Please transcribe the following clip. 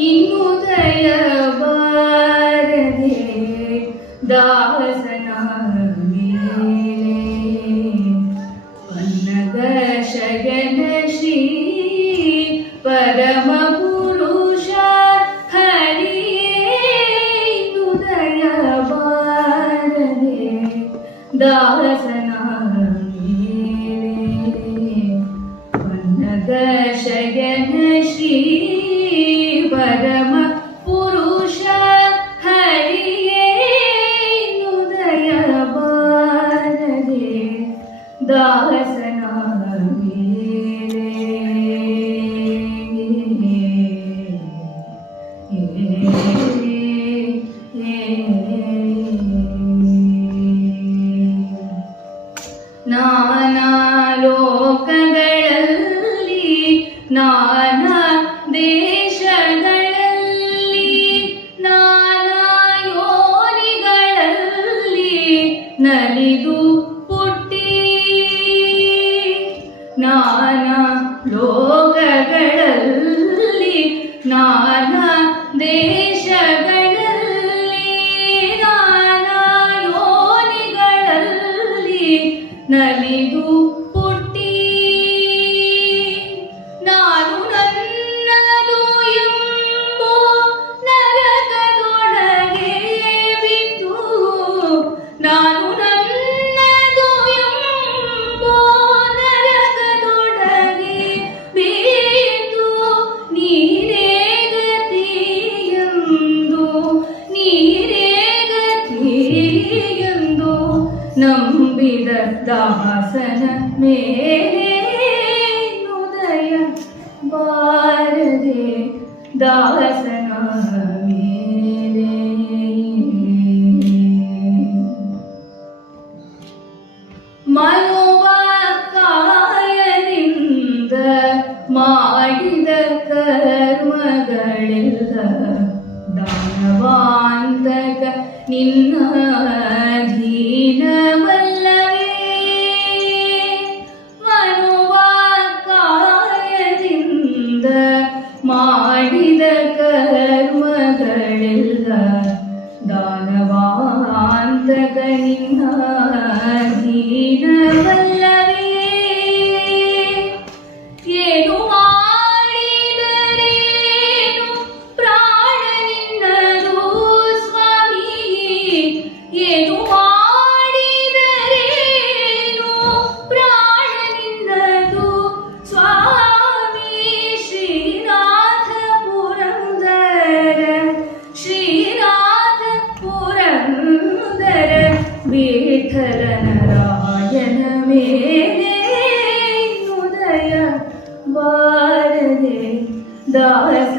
ಇನ್ನುದಯ ಬಾರದೆ ದಾಸನ ಮೇಲೆ ಪನ್ನಗ ಶಯನ ಶ್ರೀ ಪರಮ ಪುರುಷ ಹರಿಯೇ ಇನ್ನುದಯ ಬಾರದೆ ದಾಸನ ಶಯನ ಶ್ರೀ ಪರಮ ಪುರುಷ ಹರಿಯೇ ಉದಯ ಬಾರದೆ ದಾಸನ ನಾನಾ ಲೋಕಗಳಲ್ಲಿ ನಾನಾ ದೇಶಗಳಲ್ಲಿ ನಾನಾ ಯೋನಿಗಳಲ್ಲಿ ನಲಿದು ಹುಟ್ಟಿ ನಾನಾ ಲೋಕಗಳಲ್ಲಿ ನಾನಾ ದೇಶಗಳಲ್ಲಿ ನಾನಾ ಯೋನಿಗಳಲ್ಲಿ ನಲಿದು ಹುಟ್ಟಿ ನಾನು ನನ್ನದು ಎಂಬೋ ನರಕದೊಳಗೆ ಬಿದ್ದು ನಾನು ನನ್ನದು ಎಂಬೋ ನರಕದೊಳಗೆ ಬಿದ್ದು ನೀರೇ ಗತಿಯೆಂದು ನಂಬಿದ ದಾಸನ ಮೇಲೆ ಉದಯ ಬಾರದೆ ದಾಸನ ಮೇಲೆ ಮನೋವ ಕಾಯದಿಂದ ಮಾಡಿದ ಕರ್ಮಗಳೆಲ್ಲ ದಾನವಾಂತಕ ನಿನ್ನ ಅಧೀನವಲ್ಲವೇ ಮನೋವಾಕಾಯದಿಂದ ಮಾಡಿದ ಕರ್ಮಗಳೆಲ್ಲ ದಾನವಾಂತಕ ನಿನ್ನ ಅಧೀನವಲ್ಲವೇ ಏನು ಮಾಡಿದರೇನು ಪ್ರಾಣ ನಿನ್ನದು ಸ್ವಾಮಿ ಏನು ಮಾಡಿದರೇನು ಪ್ರಾಣ ನಿನ್ನದು ಸ್ವಾಮಿ ಶ್ರೀನಾಥ ಪುರಂದರ ವಿಠಲನ ರಾಯನ ಮೇಲೆ ಉದಯ ಬಾರದೆ ದಾಸ